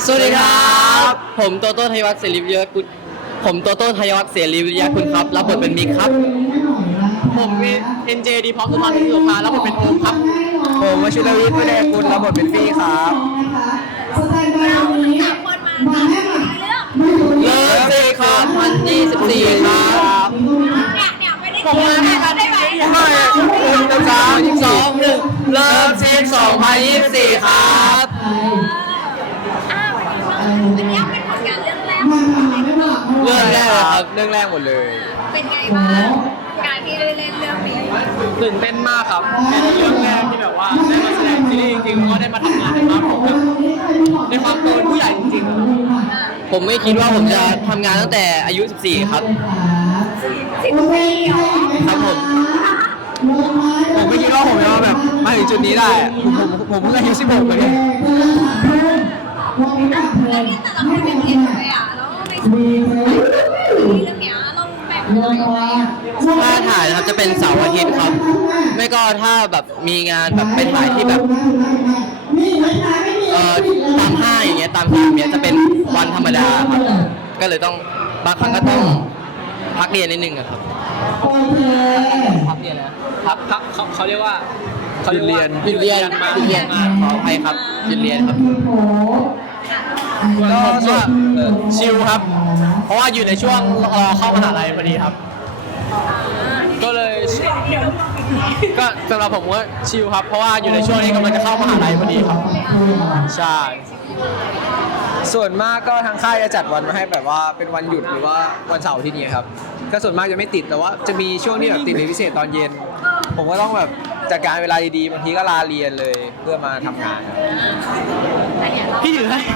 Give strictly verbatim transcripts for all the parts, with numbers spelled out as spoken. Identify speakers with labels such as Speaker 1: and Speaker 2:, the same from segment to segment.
Speaker 1: สวัสดีครับผมโตโต้ไทยวัฒน์เสรีวิทยาคุณผมโตโต้ไทยวัฒน์เสรีวิทยาคุณครับรับบทเป็นมิกครับ
Speaker 2: ผมเอ็นเจดีพร้อมสุภาพนิสุภารับบทเป็นโอมครับ
Speaker 3: ผมวชิรวิทย์วิทยากุลรับบทเป็นฟี่ครับ
Speaker 1: เลิฟซีคอร์พันยี่สิบสี่ครับ
Speaker 2: ผมมาได้มาได้ไหม
Speaker 1: ไม่สามสองหนึ่งเลิฟซีสองพันยี่สิบสี่ครับ
Speaker 4: อ้าวอันนี้เป็นผลงานเรื่องแรก
Speaker 1: เรื่องแรกครับ
Speaker 3: เรื่องแรกหมดเลย
Speaker 4: เป็นไงบ้างการที่ได้เล่นเรื่องนี้
Speaker 2: ตื่นเต้นมากครับเป็นเรื่องแรกที่แบบว่าได้มาแสดงซีรีส์จริงๆก็ได้มาทำงานในบ้านผมแบบในความโตเป็นผู้ใหญ่จริงๆ
Speaker 1: ผมไม่คิดว่าผมจะทำงานตั้งแต่อายุสิบสี่ครับ
Speaker 4: สิบปีเหรอ
Speaker 1: ครับผม
Speaker 3: ผมไม่คิดว่าผมจะมาแบบมาถึงจุดนี้ได้อะผมผมผมเพิ่งอายุสิบหกเลย
Speaker 4: แล้วนี่แต่ละคนเป็นเอ็นเลยอ่ะแล้วในซีรีส์เรื่องเนี้ยเราแบ่งเป็นยังไงอ่ะ
Speaker 1: ถ้าถ่ายนะครับจะเป็นเสาร์อาทิตย์ครับ ไม่ก็ถ้าแบบมีงานแบบไปถ่ายที่แบบเอ่อตามห้างอย่างเงี้ยตามห้างเนี้ยจะเป็นวันธรรมดาครับก็เลยต้องบางครั้งก็ต้องพักเรียนนิดนึงอะครับพักเรียนนะ
Speaker 2: ครับครับเขาเขาเรียกว่าเขา
Speaker 1: หยุดเรียนหยุดเรียน
Speaker 2: มา
Speaker 1: หยุดเรียนขออภัยครับหยุดเรียนครับ
Speaker 2: ก็ผมว่าเอ่อชิลครับ เพราะว่าอยู่ในช่วงรอเข้ามหาลัยพอดีครับ ก็เลยก็สำหรับผมก็ชิลครับ เพราะว่าอยู่ในช่วงนี้กำลังจะเข้ามหาลัยพอดีครับใช่
Speaker 3: ส่วนมากก็ทางค่ายจะจัดวันมาให้แบบว่าเป็นวันหยุดหรือว่าวันเสาร์ที่นี่ครับก็ส่วนมากจะไม่ติดแต่ว่าจะมีช่วงที่แบบติดเรียนพิเศษตอนเย็น ผมก็ต้องแบบจัดการเวลาดีๆบางทีก็ลาเรียนเลยเพื่อมาทำงานครับ
Speaker 2: พี่ถือให้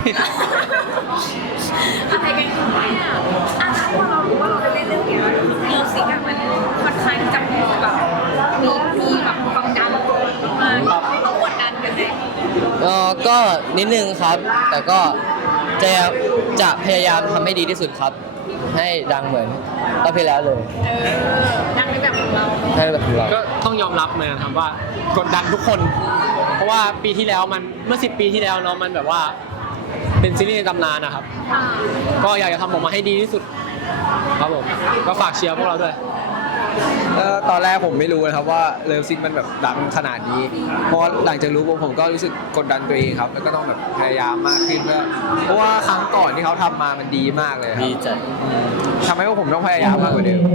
Speaker 4: อะไรกันเนี่ยอ่ะพอเรารู้ว่าเราจะเล่นเรื่องเนี้ยเรื่องซีกันมันค่อนข้างจะแบบมีมีแบบความดันมากเขากดดันกันไหม
Speaker 1: เอ่อก็นิดนึงครับ แต่ก็จะจะพยายามทำให้ดีที่สุดครับ ให้ดังเหมือนรอบที่แล้วเลย
Speaker 4: เออดังในแบบของเรา
Speaker 1: ให้แบบของเรา
Speaker 2: ก็ต้องยอมรับเหมือนกันครับว่ากดดันทุกคน เพราะว่าปีที่แล้วมันเมื่อสิบปีที่แล้วเนาะมันแบบว่าเป็นซีรีส์ในตำนานนะครับ
Speaker 4: อ่า
Speaker 2: ก็อยากจะทำออกมาให้ดีที่สุดครับผมก็ฝากเชียร์พวกเราด้วย
Speaker 3: เอ่อตอนแรกผมไม่รู้นะครับว่าเลิฟซิกมันแบบดังขนาดนี้เพราะว่าหลังจากรู้ผมก็รู้สึกกดดันตัวเองครับแล้วก็ต้องแบบพยายามมากขึ้นเพื่อเพราะว่าครั้งก่อนที่เขาทำมามันดีมากเลยครับ
Speaker 1: ดีจัด
Speaker 3: ทำให้พวกผมต้องพยายามมากกว่าเดิม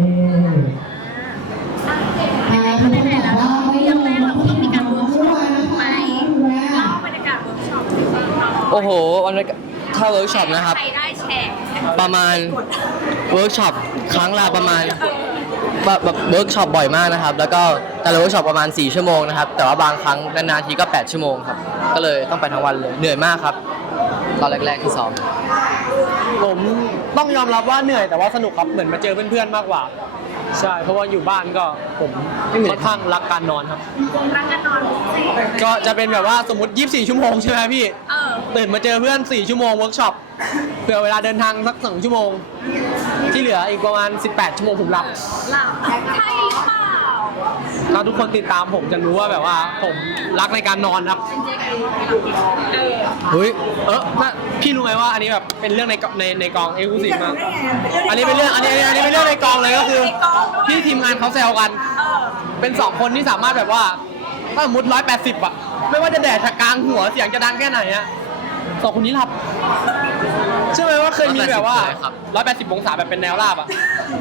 Speaker 4: ไหนๆก็ไหนๆแล้วเรื่องแรกเราก็ต้องมีการเวิร์กช็อปไหมเล่าบรรยากาศเวิร์กช็อปให้ฟังหน่อย
Speaker 1: โอ้โหวันนี้ถ้าเวิร์กช็อปนะครับ
Speaker 4: ใครได้แชร์
Speaker 1: ประมาณเวิร์กช็อปครั้งละประมาณแบบแบบเวิร์กช็อปบ่อยมากนะครับ แล้วก็แต่ละเวิร์กช็อปประมาณสี่ชั่วโมงนะครับ แต่ว่าบางครั้งนานๆทีก็แปดชั่วโมงครับ ก็เลยต้องไปทั้งวันเลย เหนื่อยมากครับ ตอนแรกๆที่ซ้อม
Speaker 2: ผมต้องยอมรับว่าเหนื่อยแต่ว่าสนุกครับเหมือนมาเจอเพื่อนๆมากกว่าใช่เพราะว่าอยู่บ้านก็ผมค่อนข้างรักการนอนครับ
Speaker 4: รักกันนอนสิ
Speaker 2: ก็จะเป็นแบบว่าสมมติยี่สิบสี่ชั่วโมงใช่ไหมพี่
Speaker 4: เออ
Speaker 2: ตื่นมาเจอเพื่อนสี่ชั่วโมงเวิร์กช็อปเผื่อเวลาเดินทางสักสองชั่วโมง ที่เหลืออีกประมาณสิบแปดชั่วโมงผมหลับ
Speaker 4: หลับใช่หรือเปล่า
Speaker 2: ถ้าทุกคนติดตามผมจะรู้ว่าแบบว่าผมรักในการนอนครับ
Speaker 4: เป็นเจ๊กันเออ
Speaker 1: เฮ้ย
Speaker 2: เออน่ะพี่รู้ไหมว่าอันนี้แบบเป็นเรื่องในกในในกองเอ็กซ์คลูซีฟมากอันนี้เป็นเรื่องอันนี้อันนี้เป็นเรื่องในกองเลยก็คือที่ทีมงานเขาแซวกัน
Speaker 4: เออ
Speaker 2: เป็นสองคนที่สามารถแบบว่าถ้าสมมติร้อยแปดสิบอะไม่ว่าจะแดดจะกลางหัวเสียงจะดังแค่ไหนอะสองคนนี้หลับใช่ไหมว่าเคยมีแบบว่าร้อยแปดสิบองศาแบบเป็นแนวราบอะ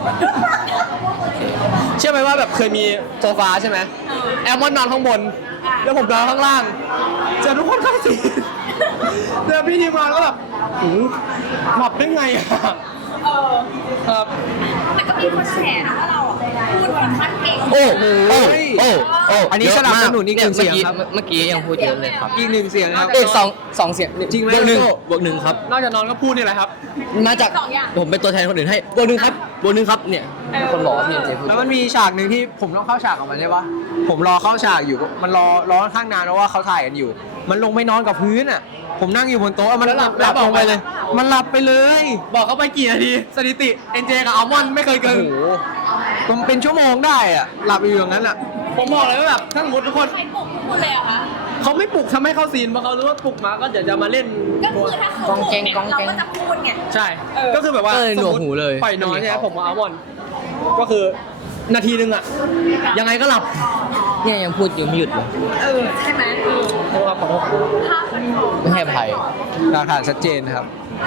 Speaker 2: เชื่อไหมว่าแบบเคยมีโซฟาใช่ไหมแอลมอนนอนข้างบนแล้วผมนอนข้างล่างเจอทุกคนเข้าสิเจอพี่ทีมงานก็แบบโอ้โหหลับได้ไงอะ
Speaker 4: เออ
Speaker 2: ครับ
Speaker 4: แต่ก็มีคนแชร์นะว่าเราอ่ะพูดค่อนข้างเก่ง
Speaker 1: โอ้โอ้โอ้โอ้
Speaker 3: อันนี้สนับสนุนอีกหนึ่งเสียงครับ
Speaker 1: เมื่อกี้ยังพูดเยอะเลยครับ
Speaker 3: อีกหนึ่งเสียงครับ
Speaker 1: เอกสองสองเสียง
Speaker 3: จริงไหม
Speaker 1: บวกหนึ่ง
Speaker 3: โจ้
Speaker 1: บวกหนึ่งครับ
Speaker 2: นอกจากนอนก็พูดนี่แหละครับ
Speaker 1: มาจากผมเป็นตัวแทนคนอื่นให้บวกหนึ่งครับบวกหนึ่งครับเนี่ยมีคนบอกว่าพี่เจพูด
Speaker 3: แล้วมันมีฉากหนึ่งที่ผมต้องเข้าฉากกับมันใช่ปะผมรอเข้าฉากอยู่ มันรอรอค่อนข้างนานเพราะว่าเขาถ่ายกันอยู่ มันลงไปนอนกับพื้นอ่ะ ผมนั่งอยู่บนโต๊ะมัน
Speaker 2: แล้วหลับ
Speaker 3: หลับ
Speaker 2: แล้วบอก
Speaker 3: ลงไปเลย มันหลับไปเลย
Speaker 2: บอกเขาไปกี่นาที สถิติ เอ็น เจ กับอัลมอนด์ไม่เคยเกิ
Speaker 3: โอ้
Speaker 2: น
Speaker 3: โหมันเป็นชั่วโมงได้อ่ะ หลับอยู่อย่างนั้นอ่ะ
Speaker 2: ผมบอกเลยว่าแบบถ้าสมมติทุกคน
Speaker 4: ใครปลุกทุกคนเลยเหรอคะ
Speaker 2: เขาไม่ปลุกทำให้เข้าซีนเพราะเขารู้ว่าปลุกมาก็เดี๋ยวจะมาเล่น
Speaker 4: ก็คือถ้าเขาพูดเนี่ยเราก็จะพูดไง
Speaker 2: ใช่ ก็คือแบบว่า
Speaker 1: ก็เลยหนวกหูเลย
Speaker 2: ปล่อยน้อยใช่ไหมผมกับอัลมอนด์ก็คือนาทีนึงอะยังไงก็หลับ
Speaker 1: เนี่ยยังพูดอยู่ไม่หยุดเลย
Speaker 4: เออใช่ไหมเออ
Speaker 2: โทษครับขอโทษ
Speaker 4: ภาพมันของ
Speaker 1: ไม่ให้อภัย
Speaker 3: หลักฐานชัดเจนครับ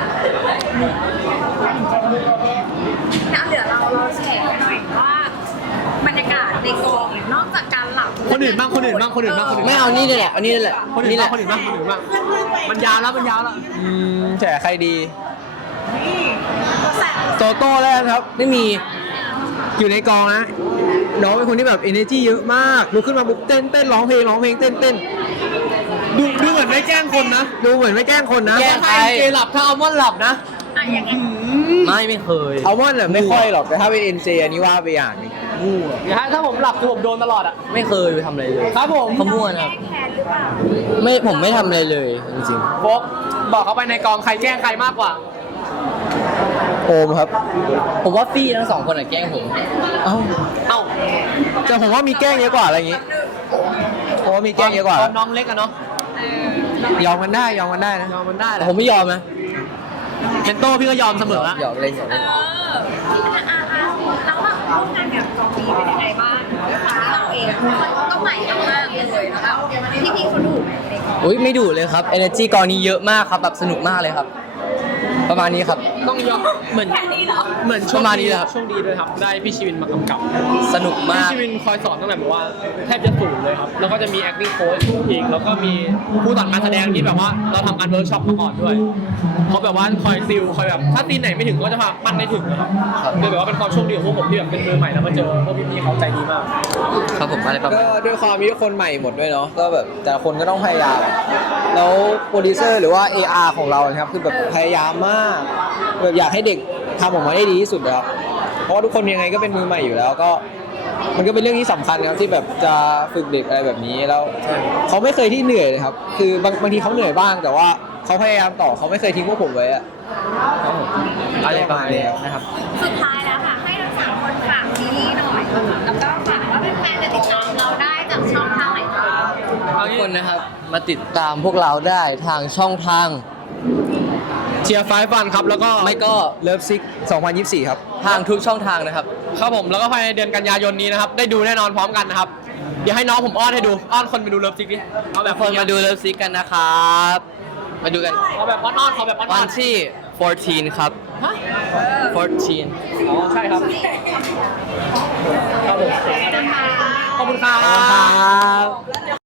Speaker 4: นะเดี๋ยวเราเราแชร์หน่อยว่าบรรยากาศในกองเนี่ยนอกจากการหลับ
Speaker 2: คนอื่นบ้างคนอื่นบ้างคนอื่นบ้างคนอื่น
Speaker 1: ไม่เอานี่เลยแหละเอานี่เลยแหละ
Speaker 2: คนอื่น
Speaker 1: นี่แห
Speaker 2: บ้า
Speaker 1: ละ
Speaker 2: งคนอื่นบ้างคนอื่นบ้างมันยาวแล้วมันยาวแล้ว
Speaker 3: อืมแฉใครดี
Speaker 4: แสบ
Speaker 3: โตโต้แล้วกันครับ
Speaker 1: ไม่มี
Speaker 3: อยู่ในกองนะ น้องเป็นคนที่แบบ energy เยอะมากลุกขึ้นมาปุ๊บเต้นเต้นร้องเพลงร้องเพลงเต้นเต้น
Speaker 2: ดูดูเหมือนไม่แกล้งคนนะ
Speaker 3: ดูเหมือนไม่แกล้งคนนะ
Speaker 1: แกล้ง
Speaker 2: ถ้าเจหลับถ้าอัลมอนด์หลับนะ
Speaker 4: อ่ะอย่างไง
Speaker 1: ไม่ไม่เคย
Speaker 3: เอาว่าเนี่ยไม่ค่อยหรอกแต่ถ้าเป็น เอ็น เจ อันนี้ว่าไปอย่างหนึง
Speaker 2: อย่าให้ถ้าผมหลับคือผมโดนตลอดอะ
Speaker 1: ไม่เคยไปทำอะไรเลย
Speaker 2: ครับผม
Speaker 1: เขามั่วนะครับ
Speaker 4: แก้แค้นหรือเปล่า
Speaker 1: ไม่ผมไม่ทำอะไรเลยจริง
Speaker 2: โฟกบอกเขาไปในกองใครแกล้งใครมากกว่า
Speaker 3: โอมครับ
Speaker 1: ๆผมว่าฟี่ทั้งสองคนอะแกล้งผม
Speaker 3: เอ้า
Speaker 2: เอ้า
Speaker 3: แต่ผมว่ามีแกล้งเยอะกว่าอะไรอย่างงี้ผมว่ามีแกล้งเยอะกว่า
Speaker 2: น้องเล็กอะเนาะ
Speaker 3: ยอมกันได้ยอมกันได้นะ
Speaker 2: ยอมมันได้แห
Speaker 1: แต่
Speaker 2: ละ
Speaker 1: ผมไม่ยอมนะ
Speaker 2: เซนโต้พี่ก็ยอมเสมอละ
Speaker 1: หยอกเล่นหยอก
Speaker 4: เอ
Speaker 1: เล่น
Speaker 4: ออ่ะอ่ะอ่ะแล้วว่าร่วมงานกับกองนี้เป็นยังไงบ้างด้วยความที่เราเองก็ใหม่มากๆเลยแล้วแบบพี่ๆเขาดูไหมในกอง
Speaker 1: อุ้ยไม่ดุเลยครับ energy กองนี้เยอะมากครับแบบสนุกมากเลยครับ ประมาณนี้ครับ
Speaker 2: ต้องยอมเหมือน
Speaker 4: แค่นี้เหรอ
Speaker 2: เหมือนช่วง
Speaker 1: ประมาณนี้แหละครับ
Speaker 2: ช่วงดีด้วยครับ ได้พี่ชีวินมากำกับ
Speaker 1: สนุกมา
Speaker 2: พี่
Speaker 1: ก
Speaker 2: ชีวินคอยสอนตั้งแต่แบบว่าแทบจะศูนย์เลยครับ แล้วก็จะมี acting coach อีก แล้วก็มีผู้สอนการแสดงที่แบบว่าเราทำการเวิร์กช็อปมาก่อนด้วย เขาแบบว่าคอยติวคอยแบบถ้าซีนไหนไม่ถึงก็จะพาปั้นได้ถึงนะครับ
Speaker 1: ครับ
Speaker 2: คือแบบว่าเป็นความโชคดีของพวกผมที่แบบเป็นมือใหม่แล้วมาเจอพวกพี่ๆเขาใจดีมาก
Speaker 1: ครับผมอะไรประมาณ
Speaker 3: ก็ด้วยความที่คนใหม่หมดด้วยเนาะก็แบบแต่ละคนก็ต้องพยายาม แล้วโปรดิวเซอร์หรือว่า เอ อาร์ ของเรานะครับคือแบบพยายามมากแบบอยากให้เด็กทำออกมาได้ดีที่สุดเลยครับเพราะว่าทุกคนยังไงก็เป็นมือใหม่อยู่แล้วก็ มันก็เป็นเรื่องที่สำคัญครับที่แบบจะฝึกเด็กอะไรแบบนี้แล้วเขาไม่เคยที่เหนื่อยเลยครับ คือบางบางทีเขาเหนื่อยบ้าง แต่ว่าเขาพยายามต่อเขาไม่เคยทิ้งพวกผมไว้อะ
Speaker 1: อะไรประมาณนี้นะครับ
Speaker 4: สุดท้ายแล้วค่ะให้ทั้งสามคนฝากซีรีส์หน่อยแล้วก็ฝากว่าแฟนๆจะติดตามเราได้จากช่องทางไหนบ้าง
Speaker 1: ทุกคนนะครับมาติดตามพวกเราได้ทางช่องทาง
Speaker 2: เชียร์ไฟฟันครับ แล้วก็
Speaker 1: ไม่ก็
Speaker 3: เลิฟซิกสองพันยี่สิบสี่ครับ
Speaker 1: ทางทุกช่องทางนะครับ
Speaker 2: ครับผมแล้วก็ภายในเดือนกันยายนนี้นะครับ ได้ดูแน่นอนพร้อมกันนะครับ เดี๋ยวให้น้องผมอ้อนให้ดู อ้อนคนไปดูเลิฟซิกดิเอาแบบ
Speaker 1: คนมาดูเลิฟซิกกันนะครับ มาดูกัน
Speaker 2: เอาแบบอ้อนๆเขาแบบอ้
Speaker 1: วั
Speaker 2: อน
Speaker 1: นที่สิบสี่ครับ
Speaker 2: ๆฮะ
Speaker 1: สิบสี่
Speaker 2: อ๋อใช่ครับ ครับผม ขอบคุณครั
Speaker 1: ขอบคุณครับ บ